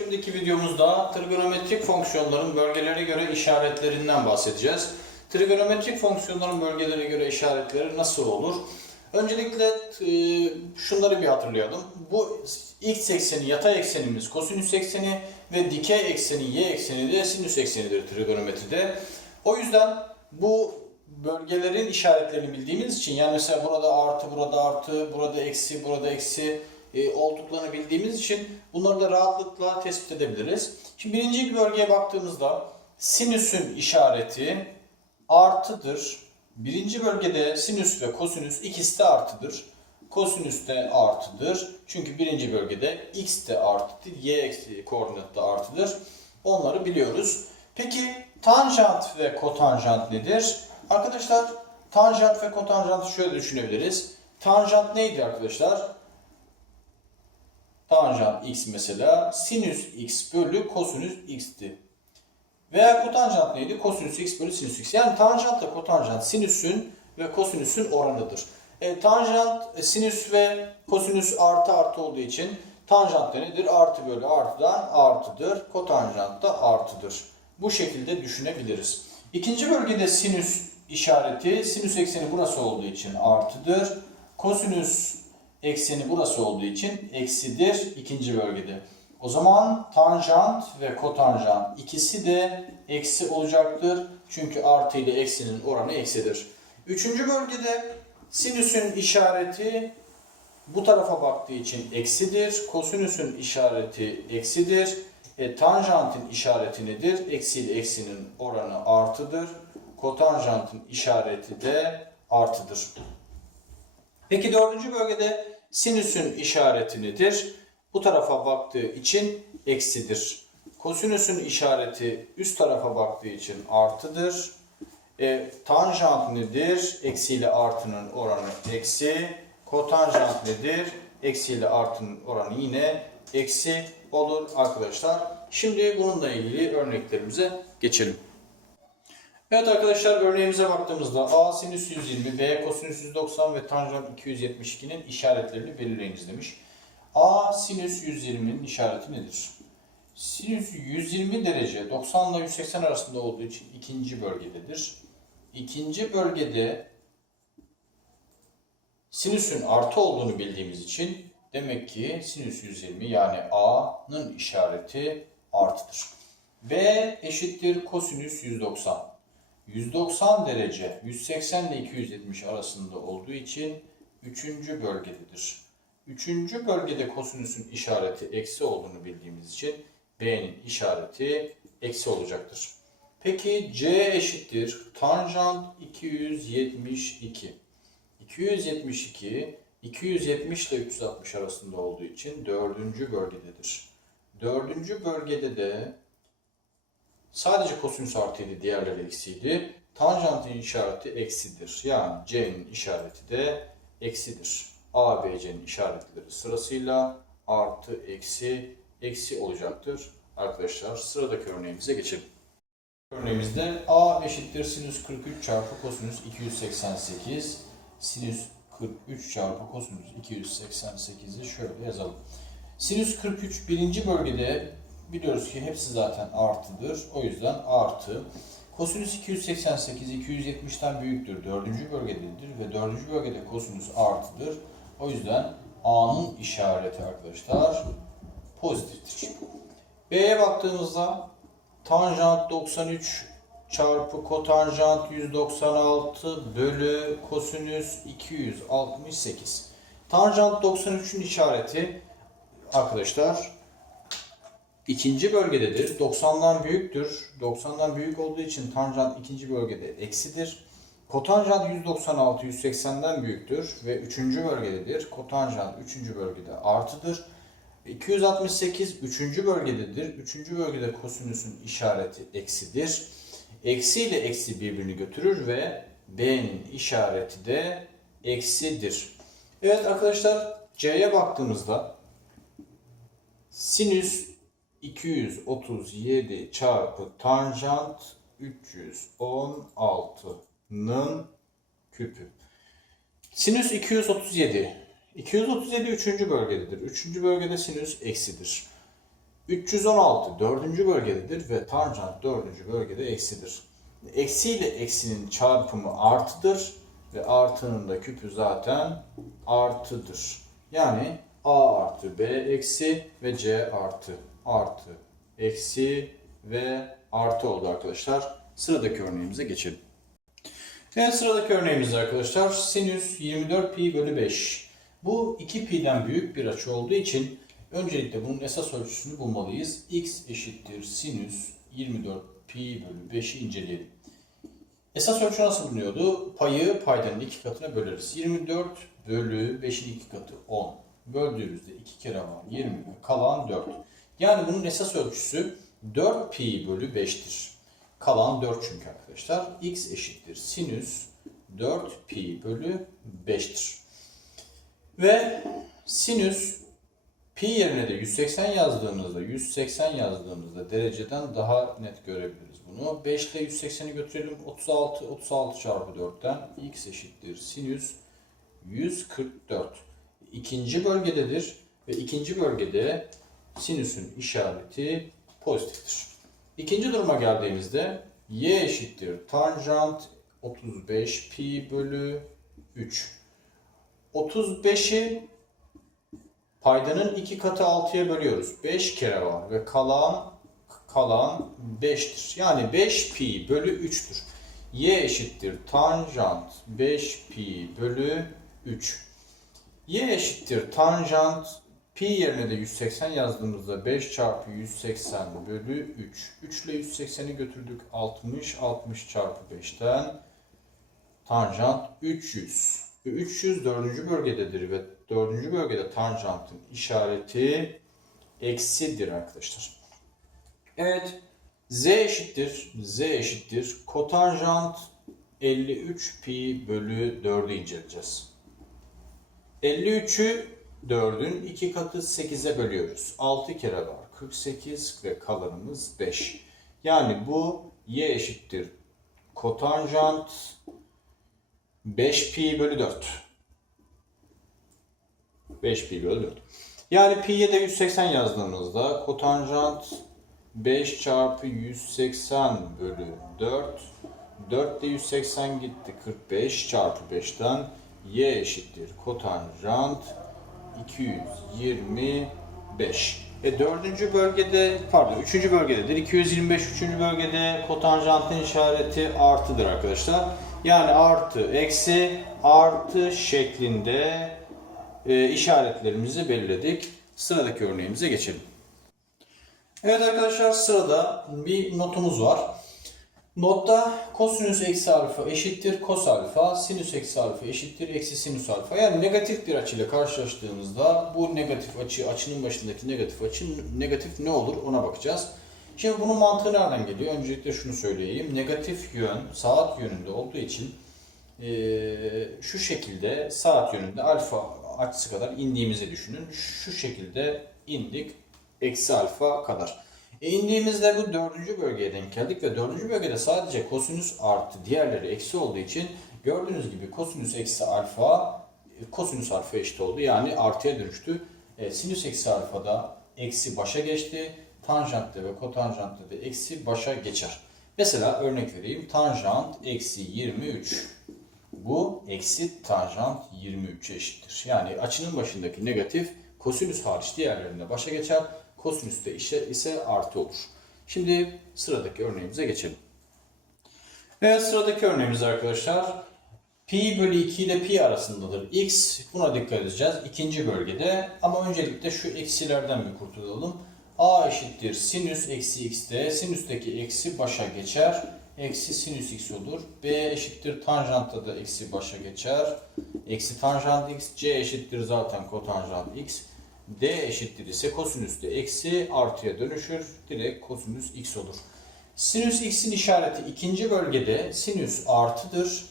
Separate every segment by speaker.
Speaker 1: Şimdiki videomuzda trigonometrik fonksiyonların bölgelere göre işaretlerinden bahsedeceğiz. Trigonometrik fonksiyonların bölgelere göre işaretleri nasıl olur? Öncelikle e, şunları bir hatırlayalım. Bu x ekseni, yatay eksenimiz kosinüs ekseni ve dikey ekseni, y ekseni de sinüs eksenidir trigonometride. O yüzden bu bölgelerin işaretlerini bildiğimiz için yani mesela burada artı, burada artı, burada eksi, burada eksi e, olduklarını bildiğimiz için bunları da rahatlıkla tespit edebiliriz. Şimdi birinci bölgeye baktığımızda sinüsün işareti artıdır. Birinci bölgede sinüs ve kosinüs ikisi de artıdır. Kosinüs de artıdır. Çünkü birinci bölgede x de artıdır, y eksi koordinatı da artıdır. Onları biliyoruz. Peki tanjant ve kotanjant nedir? Arkadaşlar tanjant ve kotanjantı şöyle düşünebiliriz. Tanjant neydi arkadaşlar? Tanjant x mesela sinüs x bölü kosinüs x'ti. Veya kotanjant neydi? Kosinüs x bölü sinüs x. Yani tanjantla kotanjant sinüsün ve kosinüsün oranıdır. E, tanjant e, sinüs ve kosinüs artı artı olduğu için tanjant da nedir? Artı bölü artıdan artıdır. Kotanjant da artıdır. Bu şekilde düşünebiliriz. İkinci bölgede sinüs işareti, sinüs ekseni burası olduğu için artıdır. Kosinüs ekseni burası olduğu için eksidir ikinci bölgede. O zaman tanjant ve kotanjant ikisi de eksi olacaktır. Çünkü artı ile eksinin oranı eksidir. Üçüncü bölgede sinüsün işareti bu tarafa baktığı için eksidir. Kosinüsün işareti eksidir. E, tanjantın işareti nedir? Eksi ile eksinin oranı artıdır. Kotanjantın işareti de artıdır. Peki dördüncü bölgede sinüsün işareti nedir? Bu tarafa baktığı için eksidir. Kosinüsün işareti üst tarafa baktığı için artıdır. E, tanjant nedir? Eksi ile artının oranı eksi. Kotanjant nedir? Eksi ile artının oranı yine eksi olur arkadaşlar. Şimdi bununla ilgili örneklerimize geçelim. Evet arkadaşlar örneğimize baktığımızda A sinüs 120, B kosinüs 190 ve tanjant 272'nin işaretlerini belirleyiniz demiş. A sinüs 120'nin işareti nedir? Sinüs 120 derece 90 ile 180 arasında olduğu için ikinci bölgededir. İkinci bölgede sinüsün artı olduğunu bildiğimiz için demek ki sinüs 120 yani A'nın işareti artıdır. B eşittir kosinüs 190. 190 derece 180 ile 270 arasında olduğu için üçüncü bölgededir. Üçüncü bölgede kosinüsün işareti eksi olduğunu bildiğimiz için B'nin işareti eksi olacaktır. Peki C eşittir tanjant 272. 272 270 ile 360 arasında olduğu için dördüncü bölgededir. Dördüncü bölgede de sadece kosinüs artıydı, diğerleri eksiydi. Tanjantın işareti eksidir. Yani C'nin işareti de eksidir. A, B, C'nin işaretleri sırasıyla artı, eksi, eksi olacaktır. Arkadaşlar sıradaki örneğimize geçelim. Örneğimizde A eşittir sinüs 43 çarpı kosinüs 288. Sinüs 43 çarpı kosinüs 288'i şöyle yazalım. Sinüs 43 birinci bölgede biliyoruz ki hepsi zaten artıdır. O yüzden artı. Kosinüs 288 270'ten büyüktür. Dördüncü bölgededir ve dördüncü bölgede kosinüs artıdır. O yüzden A'nın işareti arkadaşlar pozitiftir. B'ye baktığımızda tanjant 93 çarpı kotanjant 196 bölü kosinüs 268. Tanjant 93'ün işareti arkadaşlar ikinci bölgededir. 90'dan büyüktür. 90'dan büyük olduğu için tanjant ikinci bölgede eksidir. Kotanjant 196 180'den büyüktür ve üçüncü bölgededir. Kotanjant üçüncü bölgede artıdır. 268 üçüncü bölgededir. Üçüncü bölgede kosinüsün işareti eksidir. Eksi ile eksi birbirini götürür ve B'nin işareti de eksidir. Evet arkadaşlar C'ye baktığımızda sinüs 237 çarpı tanjant 316'nın küpü. Sinüs 237. 237 üçüncü bölgededir. Üçüncü bölgede sinüs eksidir. 316 dördüncü bölgededir ve tanjant dördüncü bölgede eksidir. Eksi ile eksinin çarpımı artıdır ve artının da küpü zaten artıdır. Yani a artı b eksi ve c artı artı eksi ve artı oldu arkadaşlar. Sıradaki örneğimize geçelim. Evet sıradaki örneğimiz arkadaşlar sinüs 24 pi bölü 5. Bu 2 pi'den büyük bir açı olduğu için öncelikle bunun esas ölçüsünü bulmalıyız. x eşittir sinüs 24 pi bölü 5'i inceleyelim. Esas ölçü nasıl bulunuyordu? Payı paydanın iki katına böleriz. 24 bölü 5'in iki katı 10. Böldüğümüzde 2 kere var 20 ve kalan 4. Yani bunun esas ölçüsü 4 pi bölü 5'tir. Kalan 4 çünkü arkadaşlar. x eşittir sinüs 4 pi bölü 5'tir. Ve sinüs pi yerine de 180 yazdığımızda 180 yazdığımızda dereceden daha net görebiliriz bunu. 5 ile 180'i götürelim. 36 36 çarpı 4'ten x eşittir sinüs 144. İkinci bölgededir ve ikinci bölgede sinüsün işareti pozitiftir. İkinci duruma geldiğimizde y eşittir tanjant 35 pi bölü 3. 35'i paydanın iki katı 6'ya bölüyoruz. 5 kere var ve kalan kalan 5'tir. Yani 5 pi bölü 3'tür. y eşittir tanjant 5 pi bölü 3. y eşittir tanjant pi yerine de 180 yazdığımızda 5 çarpı 180 bölü 3. 3 ile 180'i götürdük 60. 60 çarpı 5'ten tanjant 300. Ve 300 dördüncü bölgededir ve dördüncü bölgede tanjantın işareti eksidir arkadaşlar. Evet. Z eşittir. Z eşittir. Kotanjant 53 pi bölü 4'ü inceleyeceğiz. 53'ü 4'ün 2 katı 8'e bölüyoruz. 6 kere var. 48 ve kalanımız 5. Yani bu y eşittir. Kotanjant 5 pi bölü 4. 5 pi bölü 4. Yani pi'ye de 180 yazdığımızda kotanjant 5 çarpı 180 bölü 4. 4 de 180 gitti. 45 çarpı 5'ten y eşittir. Kotanjant 225. E dördüncü bölgede pardon üçüncü bölgededir. 225 üçüncü bölgede kotanjantın işareti artıdır arkadaşlar. Yani artı eksi artı şeklinde e, işaretlerimizi belirledik. Sıradaki örneğimize geçelim. Evet arkadaşlar sırada bir notumuz var. Notta kosinüs eksi alfa eşittir kos alfa, sinüs eksi alfa eşittir eksi sinüs alfa. Yani negatif bir açıyla karşılaştığımızda bu negatif açı, açının başındaki negatif açı negatif ne olur ona bakacağız. Şimdi bunun mantığı nereden geliyor? Öncelikle şunu söyleyeyim. Negatif yön saat yönünde olduğu için eee, şu şekilde saat yönünde alfa açısı kadar indiğimizi düşünün. Şu şekilde indik eksi alfa kadar. E indiğimizde bu dördüncü bölgeye denk geldik ve dördüncü bölgede sadece kosinüs artı diğerleri eksi olduğu için gördüğünüz gibi kosinüs eksi alfa e, kosinüs alfa eşit oldu. Yani artıya dönüştü. E, sinüs eksi alfada eksi başa geçti. Tanjantta ve kotanjantta da eksi başa geçer. Mesela örnek vereyim. Tanjant eksi 23. Bu eksi tanjant 23'e eşittir. Yani açının başındaki negatif kosinüs hariç diğerlerinde başa geçer. Kosinüs de ise, ise artı olur. Şimdi sıradaki örneğimize geçelim. Evet sıradaki örneğimiz arkadaşlar pi bölü 2 ile pi arasındadır. x buna dikkat edeceğiz. ikinci bölgede ama öncelikle şu eksilerden bir kurtulalım. a eşittir sinüs eksi x'te sinüsteki eksi başa geçer. Eksi sinüs x olur. b eşittir tanjantta da eksi başa geçer. Eksi tanjant x. c eşittir zaten kotanjant x. D eşittir ise kosinüs de eksi artıya dönüşür. Direkt kosinüs x olur. Sinüs x'in işareti ikinci bölgede sinüs artıdır.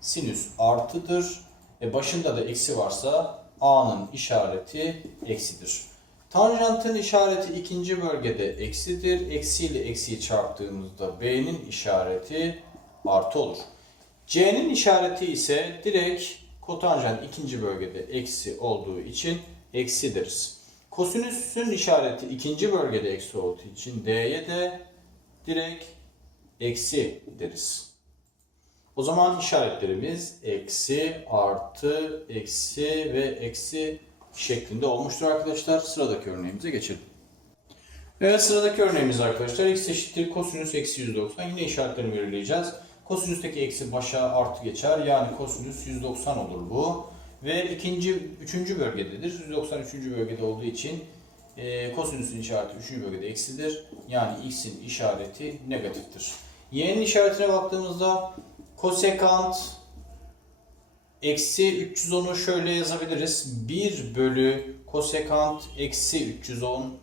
Speaker 1: Sinüs artıdır. E başında da eksi varsa a'nın işareti eksidir. Tanjantın işareti ikinci bölgede eksidir. Eksi ile eksiyi çarptığımızda b'nin işareti artı olur. c'nin işareti ise direkt kotanjant ikinci bölgede eksi olduğu için eksi deriz. Kosinüsün işareti ikinci bölgede eksi olduğu için D'ye de direkt eksi deriz. O zaman işaretlerimiz eksi, artı, eksi ve eksi şeklinde olmuştur arkadaşlar. Sıradaki örneğimize geçelim. Evet sıradaki örneğimiz arkadaşlar x eşittir kosinüs eksi 190. Yine işaretlerini belirleyeceğiz. Kosinüsteki eksi başa artı geçer. Yani kosinüs 190 olur bu. Ve ikinci, üçüncü bölgededir. 190 üçüncü bölgede olduğu için e, kosinüsün işareti üçüncü bölgede eksidir. Yani x'in işareti negatiftir. Y'nin işaretine baktığımızda kosekant eksi 310'u şöyle yazabiliriz. 1 bölü kosekant eksi 310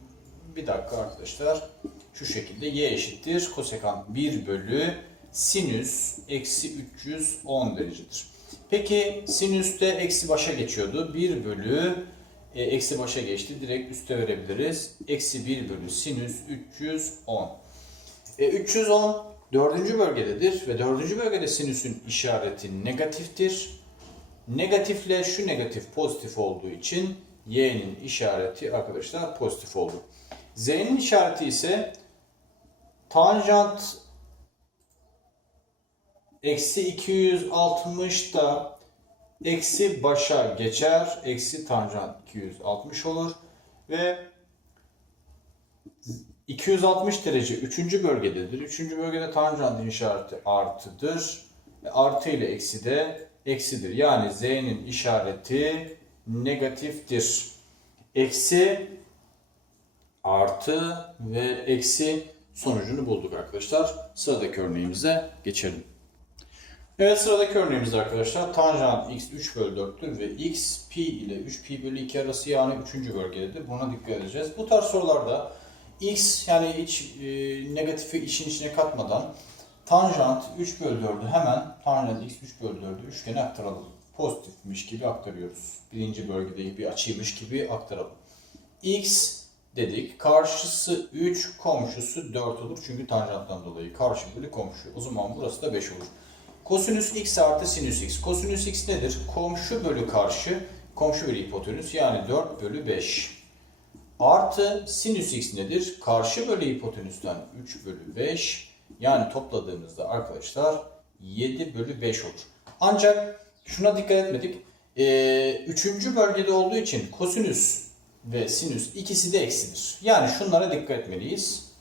Speaker 1: bir dakika arkadaşlar. Şu şekilde y eşittir. Kosekant 1 bölü sinüs eksi 310 derecedir. Peki sinüste eksi başa geçiyordu. 1 bölü e, eksi başa geçti. Direkt üste verebiliriz. Eksi 1 bölü sinüs 310. E, 310 dördüncü bölgededir ve dördüncü bölgede sinüsün işareti negatiftir. Negatifle şu negatif pozitif olduğu için y'nin işareti arkadaşlar pozitif oldu. Z'nin işareti ise tanjant eksi 260 da eksi başa geçer. Eksi tanjant 260 olur. Ve 260 derece 3. bölgededir. 3. bölgede tanjantın işareti artıdır. E, Artı ile eksi de eksidir. Yani z'nin işareti negatiftir. Eksi artı ve eksi sonucunu bulduk arkadaşlar. Sıradaki örneğimize geçelim. Evet sıradaki örneğimiz arkadaşlar tanjant x 3 bölü 4'tür ve x pi ile 3 pi bölü 2 arası yani 3. bölgededir. Buna dikkat edeceğiz. Bu tarz sorularda x yani hiç e, negatifi işin içine katmadan tanjant 3 bölü 4'ü hemen tanjant x 3 bölü 4'ü üçgene aktaralım. Pozitifmiş gibi aktarıyoruz. Birinci bölgede bir açıymış gibi aktaralım. x dedik. Karşısı 3, komşusu 4 olur. Çünkü tanjanttan dolayı karşı bölü komşu. O zaman burası da 5 olur. Kosinüs x artı sinüs x. Kosinüs x nedir? Komşu bölü karşı, komşu bölü hipotenüs yani 4 bölü 5. Artı sinüs x nedir? Karşı bölü hipotenüsten 3 bölü 5. Yani topladığımızda arkadaşlar 7 bölü 5 olur. Ancak şuna dikkat etmedik. Ee, üçüncü bölgede olduğu için kosinüs ve sinüs ikisi de eksidir. Yani şunlara dikkat etmeliyiz.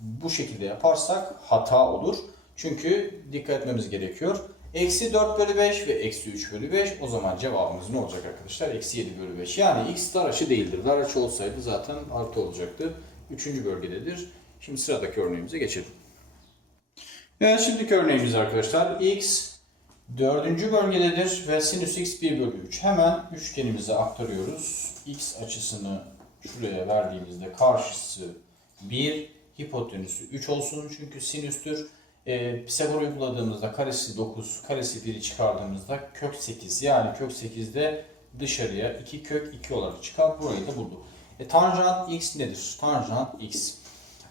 Speaker 1: Bu şekilde yaparsak hata olur. Çünkü dikkat etmemiz gerekiyor. Eksi 4 bölü 5 ve eksi 3 bölü 5 o zaman cevabımız ne olacak arkadaşlar? Eksi 7 bölü 5. Yani x dar açı değildir. Dar açı olsaydı zaten artı olacaktı. Üçüncü bölgededir. Şimdi sıradaki örneğimize geçelim. Evet şimdiki örneğimiz arkadaşlar. x dördüncü bölgededir ve sinüs x 1 bölü 3. Hemen üçgenimize aktarıyoruz. x açısını şuraya verdiğimizde karşısı 1, hipotenüsü 3 olsun çünkü sinüstür. E, Pisagor uyguladığımızda karesi 9, karesi 1'i çıkardığımızda kök 8 yani kök 8'de dışarıya 2 kök 2 olarak çıkar. Burayı da bulduk. E, tanjant x nedir? Tanjant x.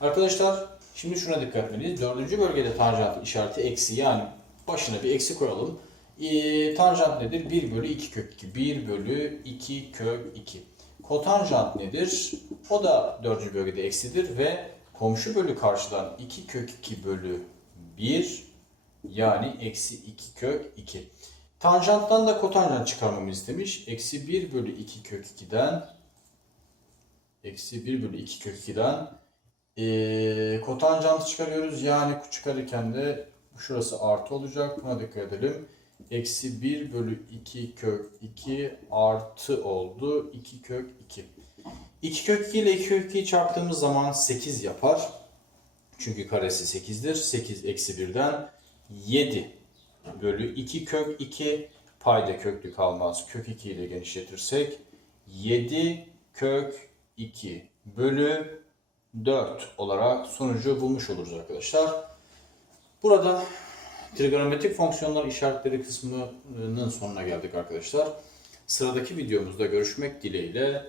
Speaker 1: Arkadaşlar şimdi şuna dikkat etmeliyiz. Dördüncü bölgede tanjant işareti eksi yani başına bir eksi koyalım. E, tanjant nedir? 1 bölü 2 kök 2. 1 bölü 2 kök 2. Kotanjant nedir? O da dördüncü bölgede eksidir ve komşu bölü karşıdan 2 kök 2 bölü 1 yani eksi 2 kök 2. Tanjanttan da kotanjant çıkarmamı istemiş. Eksi 1 bölü 2 kök 2'den eksi 1 bölü 2 kök 2'den e, kotanjantı çıkarıyoruz. Yani çıkarırken de şurası artı olacak. Buna dikkat edelim. Eksi 1 bölü 2 kök 2 artı oldu. 2 kök 2. 2 kök 2 ile 2 kök 2'yi çarptığımız zaman 8 yapar. Çünkü karesi 8'dir. 8 eksi 1'den 7 bölü 2 kök 2 payda köklü kalmaz. Kök 2 ile genişletirsek 7 kök 2 bölü 4 olarak sonucu bulmuş oluruz arkadaşlar. Burada trigonometrik fonksiyonlar işaretleri kısmının sonuna geldik arkadaşlar. Sıradaki videomuzda görüşmek dileğiyle